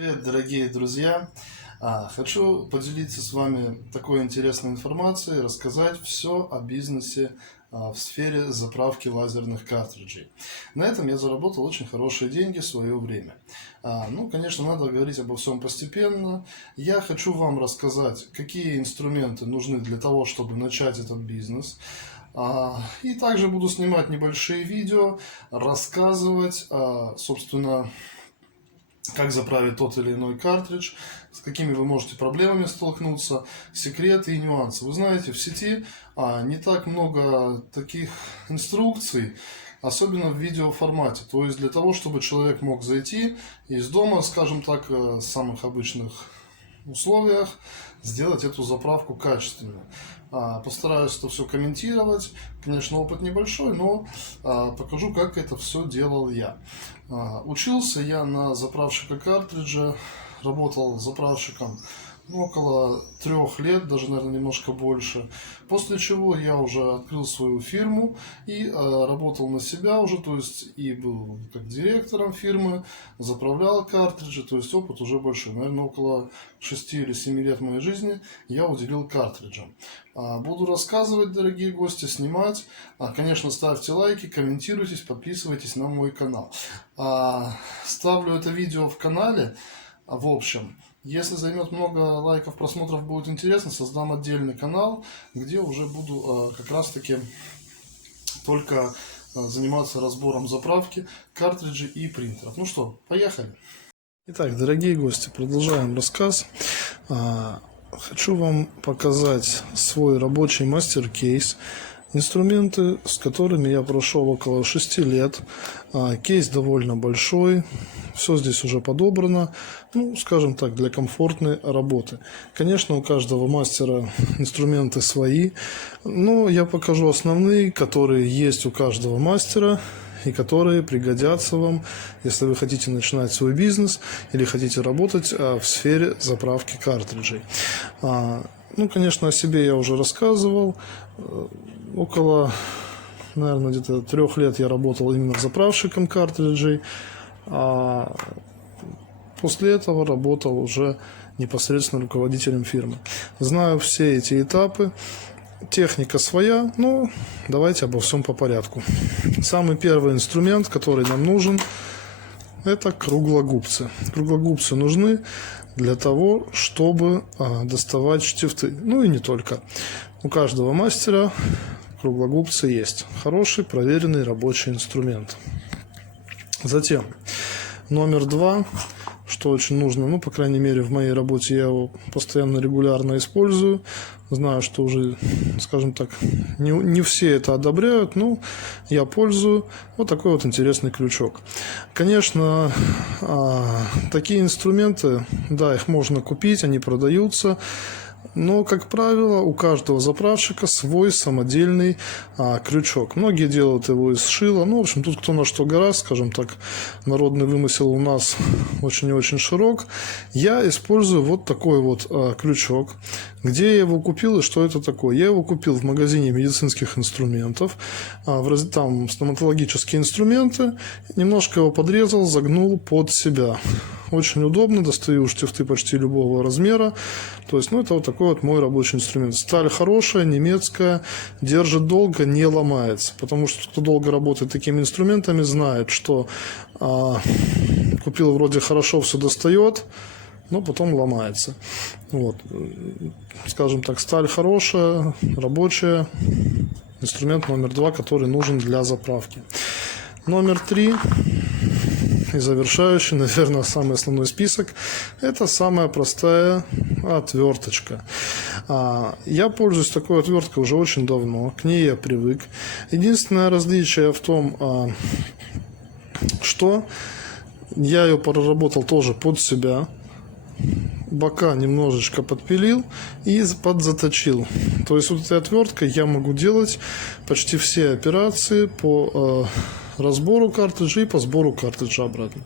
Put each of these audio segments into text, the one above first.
Привет, дорогие друзья! Хочу поделиться с вами такой интересной информацией, рассказать все о бизнесе в сфере заправки лазерных картриджей. На этом я заработал очень хорошие деньги в свое время. Конечно, надо говорить обо всем постепенно. Я хочу вам рассказать, какие инструменты нужны для того, чтобы начать этот бизнес. И также буду снимать небольшие видео, рассказывать, собственно, как заправить тот или иной картридж, с какими вы можете проблемами столкнуться, секреты и нюансы. Вы знаете, в сети не так много таких инструкций, особенно в видеоформате. То есть для того, чтобы человек мог зайти из дома, скажем так, в самых обычных условиях, сделать эту заправку качественно. Постараюсь это все комментировать. Конечно, опыт небольшой, но покажу, как это все делал я. Учился я на заправщика картриджа, работал заправщиком около 3 лет, даже, наверное, немножко больше. После чего я уже открыл свою фирму и работал на себя уже, то есть и был как директором фирмы, заправлял картриджи, то есть опыт уже большой. Наверное, около 6 или 7 лет моей жизни я уделил картриджам. Буду рассказывать, дорогие гости, снимать. Конечно, ставьте лайки, комментируйтесь, подписывайтесь на мой канал. Ставлю это видео в канале. В общем, если займет много лайков, просмотров, будет интересно, создам отдельный канал, где уже буду как раз таки только заниматься разбором заправки, картриджей и принтеров. Ну что, поехали! Итак, дорогие гости, продолжаем рассказ. Хочу вам показать свой рабочий мастер-кейс. Инструменты, с которыми я прошел около 6 лет. Кейс довольно большой. Все здесь уже подобрано, скажем так, для комфортной работы. Конечно, у каждого мастера инструменты свои, но я покажу основные, которые есть у каждого мастера и которые пригодятся вам, если вы хотите начинать свой бизнес или хотите работать в сфере заправки картриджей. Конечно, о себе я уже рассказывал. Около, наверное, где-то 3 лет я работал именно заправщиком картриджей. После этого работал уже непосредственно руководителем фирмы. Знаю все эти этапы. Техника своя, но давайте обо всем по порядку. Самый первый инструмент, который нам нужен, это круглогубцы. Круглогубцы нужны для того, чтобы доставать штифты. И не только. У каждого мастера круглогубцы есть. Хороший, проверенный рабочий инструмент. Затем, номер 2, что очень нужно, по крайней мере, в моей работе я его постоянно, регулярно использую. Знаю, что уже, скажем так, не все это одобряют, но я пользую вот такой вот интересный крючок. Конечно, такие инструменты, да, их можно купить, они продаются. Но, как правило, у каждого заправщика свой самодельный крючок. Многие делают его из шила. В общем, тут кто на что гораст, скажем так, народный вымысел у нас очень и очень широк. Я использую вот такой вот крючок. Где я его купил и что это такое? Я его купил в магазине медицинских инструментов. Там стоматологические инструменты. Немножко его подрезал, загнул под себя. Очень удобно, достаю штифты почти любого размера. То есть, это вот такой вот мой рабочий инструмент. Сталь хорошая, немецкая, держит долго, не ломается. Потому что кто долго работает такими инструментами, знает, что купил вроде хорошо, все достает, но потом ломается. Вот. Скажем так, сталь хорошая, рабочая. Инструмент номер 2, который нужен для заправки. Номер 3. И завершающий, наверное, самый основной список, это самая простая отверточка. Я пользуюсь такой отверткой уже очень давно, к ней я привык. Единственное различие в том, что я ее проработал тоже под себя, бока немножечко подпилил и подзаточил. То есть вот этой отверткой я могу делать почти все операции по разбору картриджа и по сбору картриджа обратно.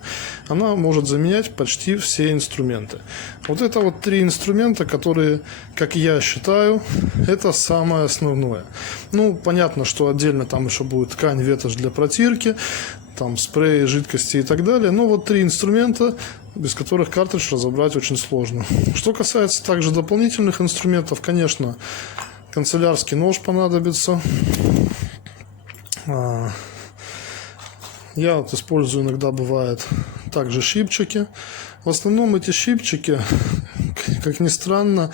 Она может заменять почти все инструменты. Вот это вот 3 инструмента, которые, как я считаю, это самое основное. Ну, понятно, что отдельно там еще будет ткань, ветошь для протирки, там спреи, жидкости и так далее. Но вот 3 инструмента, без которых картридж разобрать очень сложно. Что касается также дополнительных инструментов, конечно, канцелярский нож понадобится. Я вот использую иногда, бывает, также щипчики. В основном эти щипчики, как ни странно,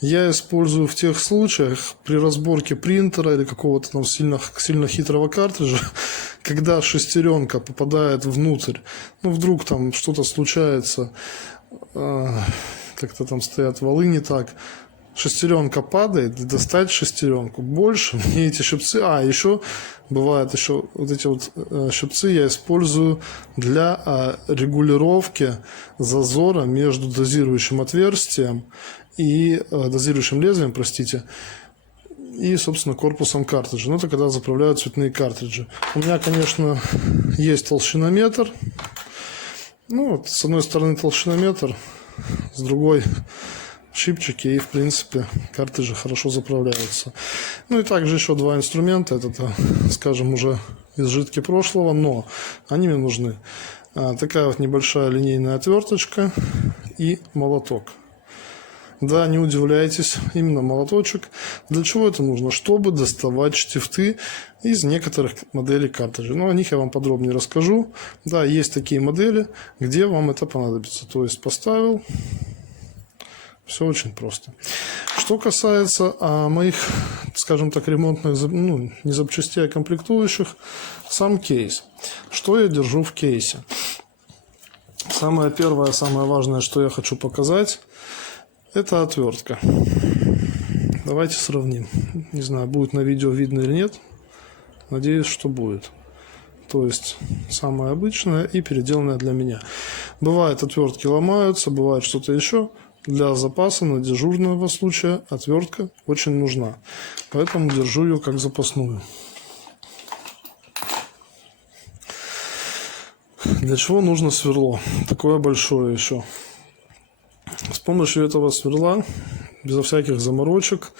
я использую в тех случаях при разборке принтера или какого-то там сильно хитрого картриджа, когда шестеренка попадает внутрь, ну вдруг там что-то случается, как-то там стоят валы не так, шестеренка падает, и достать шестеренку больше мне эти щипцы, еще бывает еще вот эти вот щипцы я использую для регулировки зазора между дозирующим отверстием и дозирующим лезвием, простите, и, собственно, корпусом картриджа. Ну, это когда заправляют цветные картриджи. У меня, конечно, есть толщинометр. Ну, вот, с одной стороны толщинометр, с другой щипчики, и, в принципе, картриджи хорошо заправляются. Ну, и также еще 2 инструмента. Это, скажем, уже из жидки прошлого, но они мне нужны. Такая вот небольшая линейная отверточка и молоток. Да, не удивляйтесь, именно молоточек. Для чего это нужно? Чтобы доставать штифты из некоторых моделей картриджей. Но о них я вам подробнее расскажу. Да, есть такие модели, где вам это понадобится. То есть поставил. Все очень просто. Что касается моих, скажем так, ремонтных, не запчастей, а комплектующих, сам кейс. Что я держу в кейсе? Самое первое, самое важное, что я хочу показать, это отвертка. Давайте сравним. Не знаю, будет на видео видно или нет. Надеюсь, что будет. То есть, самая обычная и переделанная для меня. Бывает, отвертки ломаются, бывает что-то еще. Для запаса на дежурного случая отвертка очень нужна. Поэтому держу ее как запасную. Для чего нужно сверло? Такое большое еще. С помощью этого сверла, безо всяких заморочек,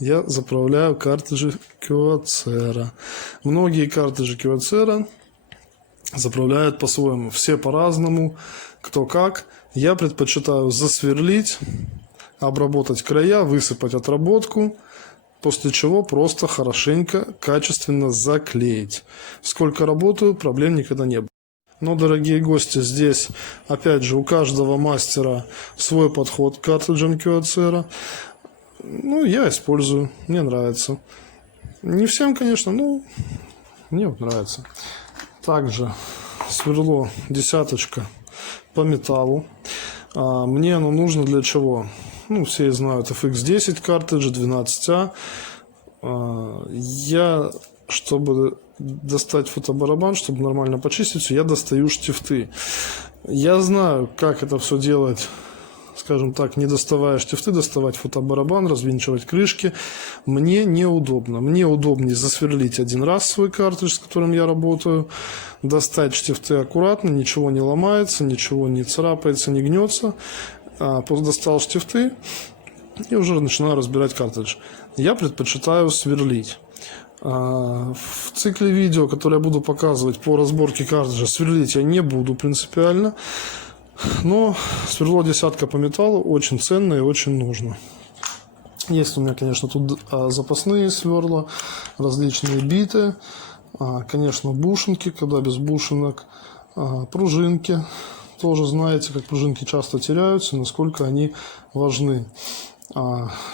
я заправляю картриджи Kyocera. Многие картриджи Kyocera заправляют по-своему. Все по-разному, кто как. Я предпочитаю засверлить, обработать края, высыпать отработку, после чего просто хорошенько, качественно заклеить. Сколько работаю, проблем никогда не было. Но, дорогие гости, здесь, опять же, у каждого мастера свой подход к картриджам Kyocera. Ну, я использую, мне нравится. Не всем, конечно, но мне вот нравится. Также сверло десяточка по металлу. Мне оно нужно для чего? Ну, все знают FX10 картриджи, 12А. Я, чтобы достать фотобарабан, чтобы нормально почистить, я достаю штифты. Я знаю, как это все делать, скажем так, не доставая штифты, доставать фотобарабан, развинчивать крышки. Мне неудобно. Мне удобнее засверлить один раз свой картридж, с которым я работаю, достать штифты аккуратно, ничего не ломается, ничего не царапается, не гнется. Достал штифты и уже начинаю разбирать картридж. Я предпочитаю сверлить. В цикле видео, которое я буду показывать по разборке картриджа, сверлить я не буду принципиально. Но сверло десятка по металлу очень ценно и очень нужно. Есть у меня, конечно, тут запасные сверла, различные биты, конечно, бушинки, когда без бушинок, пружинки. Тоже знаете, как пружинки часто теряются, насколько они важны.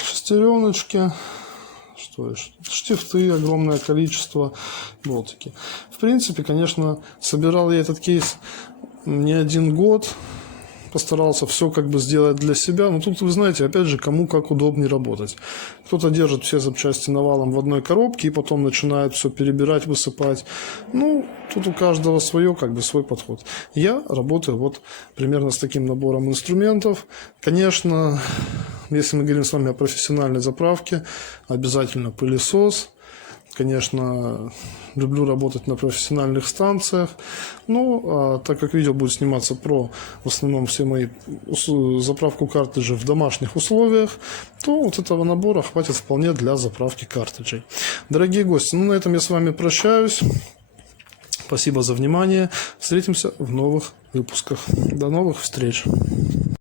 Шестереночки, что еще? Штифты, огромное количество, болтики. В принципе, конечно, собирал я этот кейс не 1 год. Постарался все как бы сделать для себя. Но тут, вы знаете, опять же, кому как удобнее работать. Кто-то держит все запчасти навалом в одной коробке и потом начинает все перебирать, высыпать. Ну, тут у каждого свое, как бы свой подход. Я работаю вот примерно с таким набором инструментов. Конечно, если мы говорим с вами о профессиональной заправке, обязательно пылесос, конечно, люблю работать на профессиональных станциях. Но так как видео будет сниматься про, в основном, все мои заправку картриджей в домашних условиях, то вот этого набора хватит вполне для заправки картриджей. Дорогие гости, ну на этом я с вами прощаюсь. Спасибо за внимание. Встретимся в новых выпусках. До новых встреч.